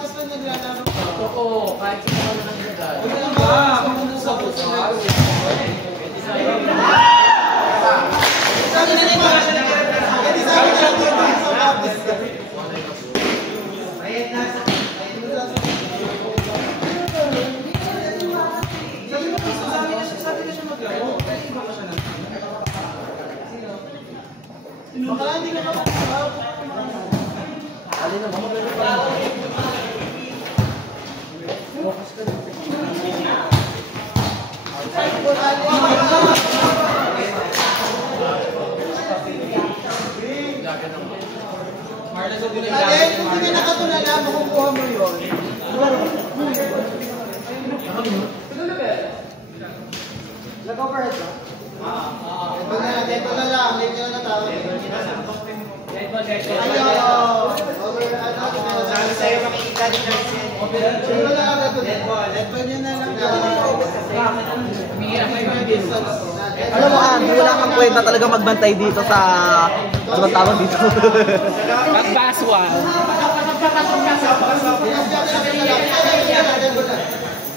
sapatos pa naglalaro ka. Oo, kahit sa mga nang nagdadal. Huwag na ba? Huwag na sa puso. Sabi na nito. Hindi sabi na nito yung sapatos. Ayun na. Sabi na siya maglaro. Iba ka siya na. Baka hindi ka makakasap. Alin naman, maganda pa rin. Focus ka dito. Alin, kung hindi ka nakatulala, makukuha mo yun. Nag-overhead ba? Ito na lang, may kaya na tao. Ayaw! Sabi sa'yo makikita din na rin. Letball nyo na lang. Alam mo, wala kang kwenta talaga magbantay dito sa tawag dito. Mag-password.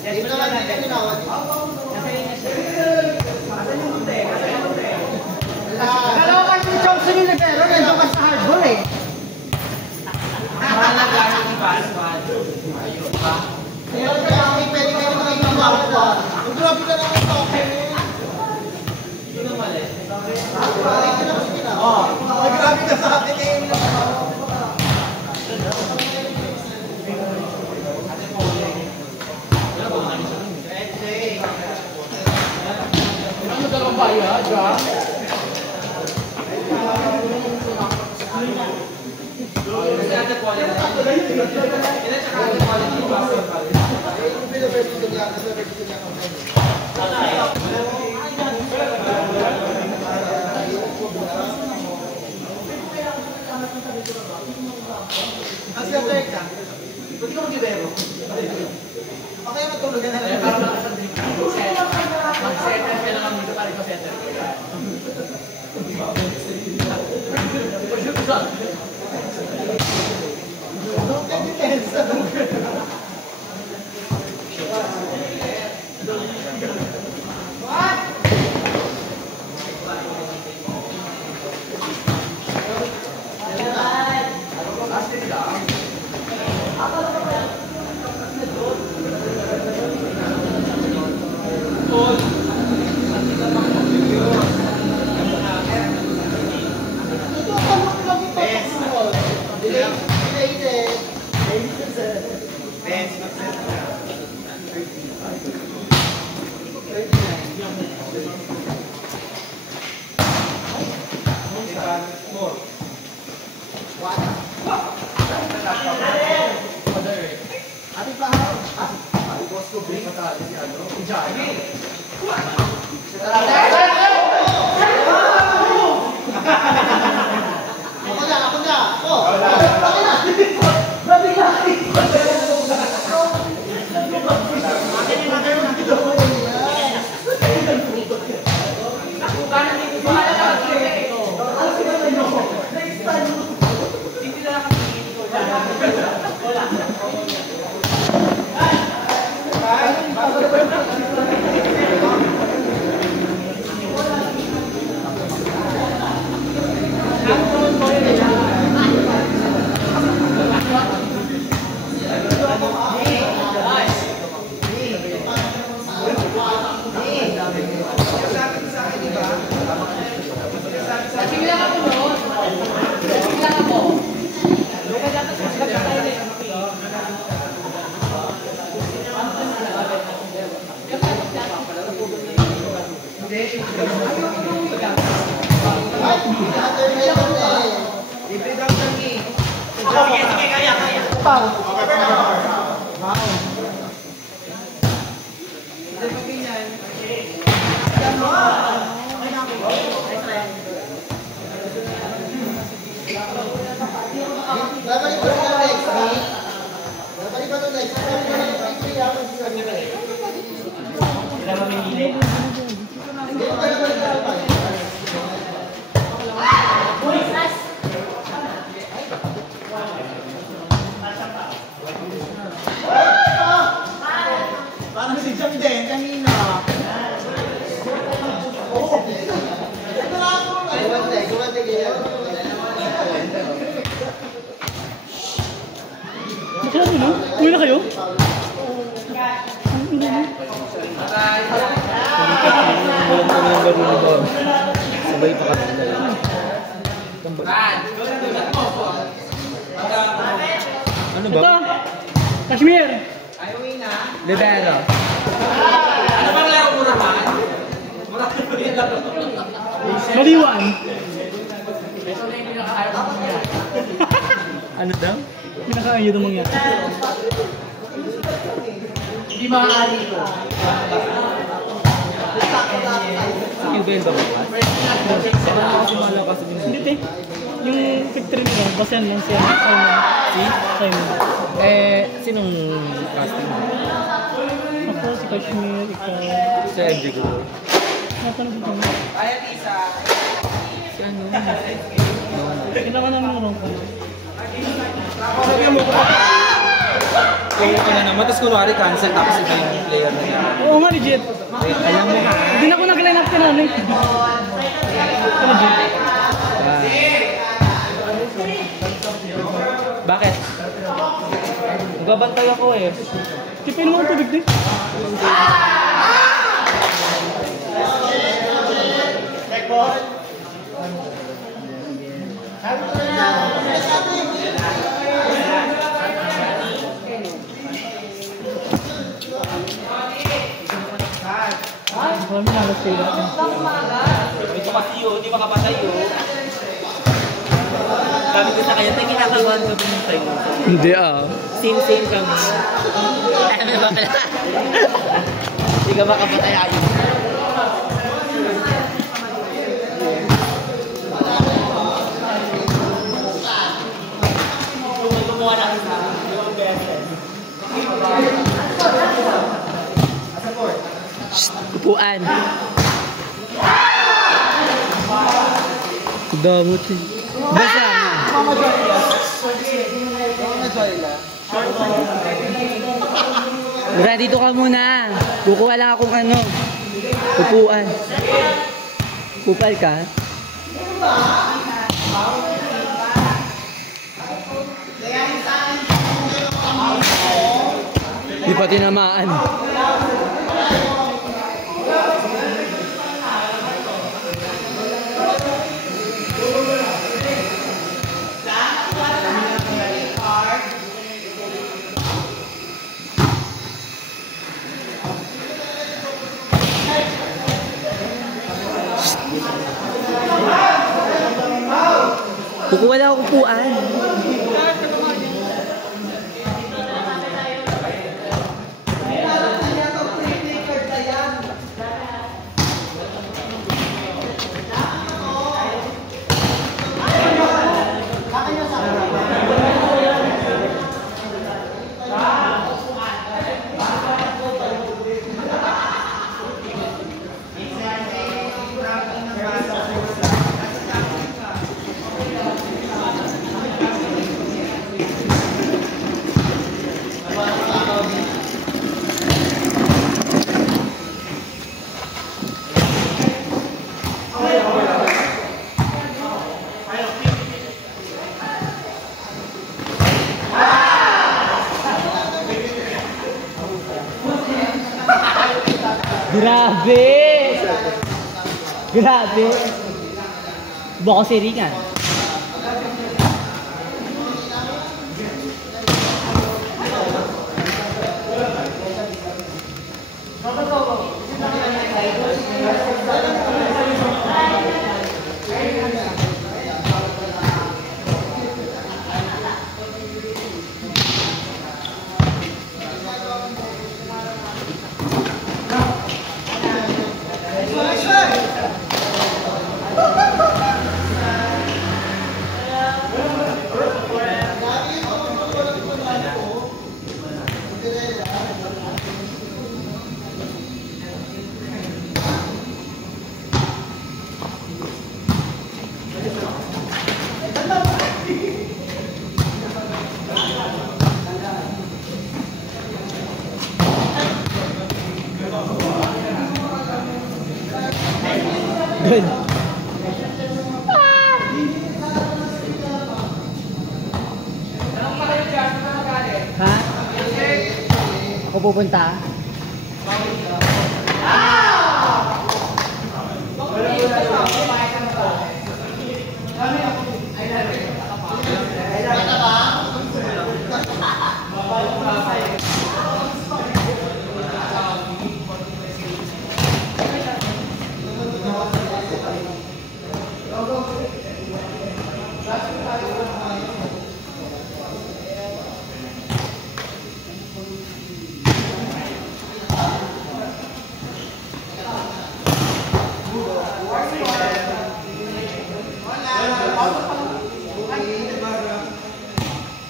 Dito lang dito tinawag. Dalawa kasi ni Chomson yung nagkero, nandun ka sa hardball eh. Mahalaga yung password. Ayun pa. Kaya pwede kayo makikita ko. Ang grabe ka naman sa akin. Hindi na mali. Ang grabe ka sa akin eh. Ano dalawang baya, Jack? Ang siyempre ka. Ba't ka mag-ibero? O kaya matulugan na lang. Mag-settle ka naman dito para ito-settle. Don't take it tense. What? Thank you. na kayo? Walang kami ng laro ni Bob. Sabay pa kami na lang. Ano ba? Ito! Kashmir! Libero. Maliwan! Ano daw? Pinakaayod ang mangyari. Hindi maaari ito. Yung bell ba ba? Parang kasi malakas sa Hindi, te. Yung picture nila, basahan lang siya. Simon. Sinong casting mo? Ako, si Kashmir, ikaw. Sa MJ ko. Natanong dito. Si ano? Kailangan namin ng rong call. Sabi mo ko. Kung ano naman, tapos kunwari cancel tapos iba yung player na niya. Oo nga, legit. Alam mo ha? Hindi na ako nag-line up ka na, eh. Legit. Bakit? Nagbabantay ako eh. Tipin mo ang tubig, te. Kami nalas kayo. Ito kasi yun, di makapatay yun. Sabi ko sa kanya, tayo kinakagawan ka pumunta yun. Hindi ah. Same kami. Ano ba pala? Hindi ka makapatay ayun. Gumawa na isa. Yung beses. Upuan. Damot eh. Basa na. Mura, dito ka muna. Kukuha lang akong ano. Upuan. Kupal ka? Di pa tinamaan. Kukuha lang ako upuan. Grabe! Grabe! Baka siringan. Good. Ha? pupunta?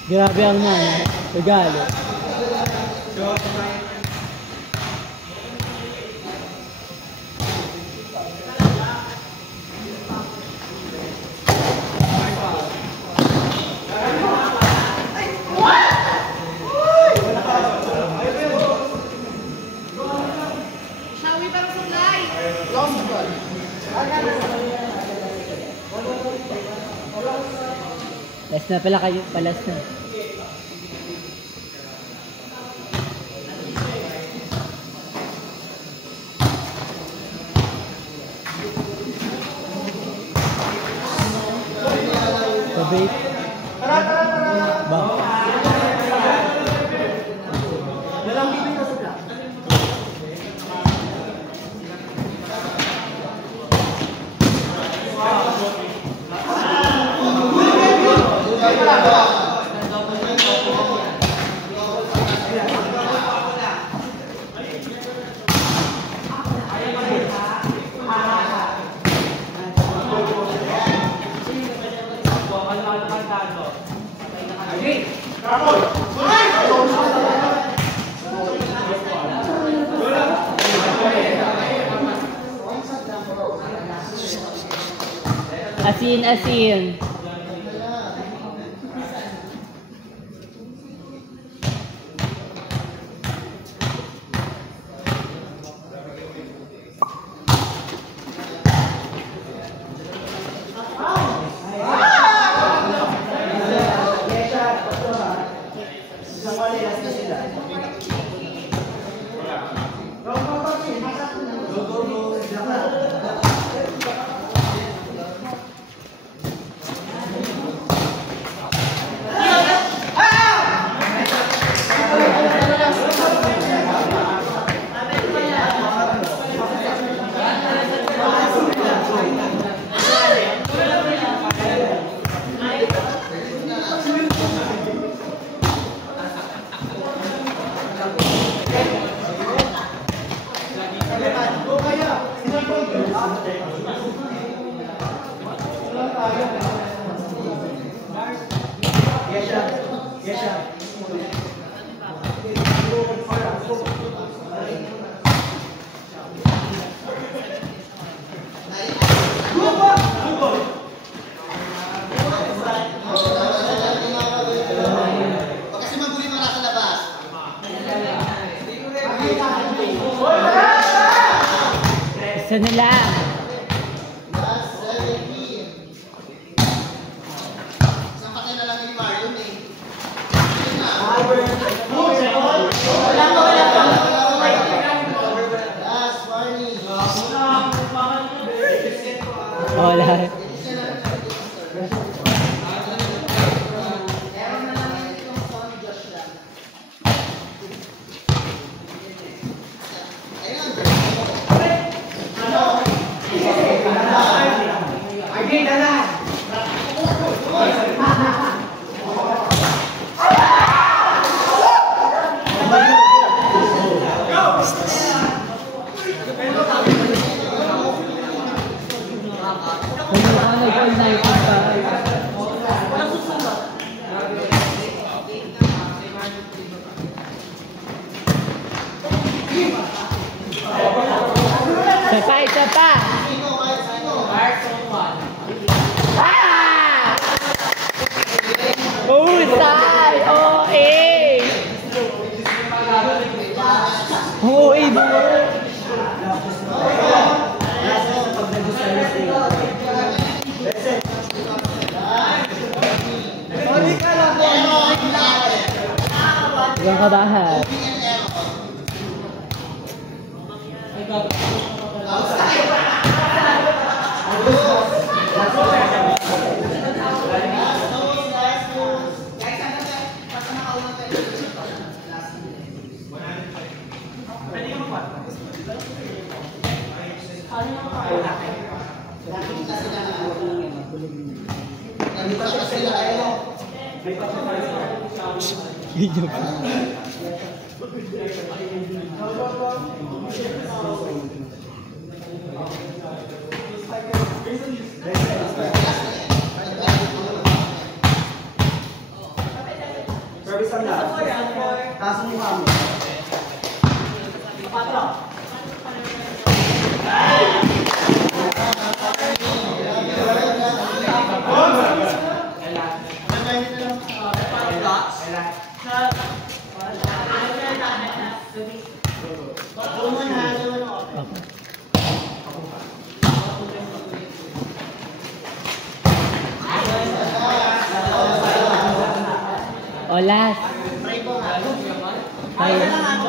Grabe ang regalo. Last na pala kayo, palas na. Sabay. Ba? Asin, asin. Isa na lang. Wala. Isa pa! Ah! Husay! OA! OA mo! Huwag kabahan. Video pa. Service ang lahat. Taas ang mukha mo. Patro. Olas. Try ko nga. Tayo.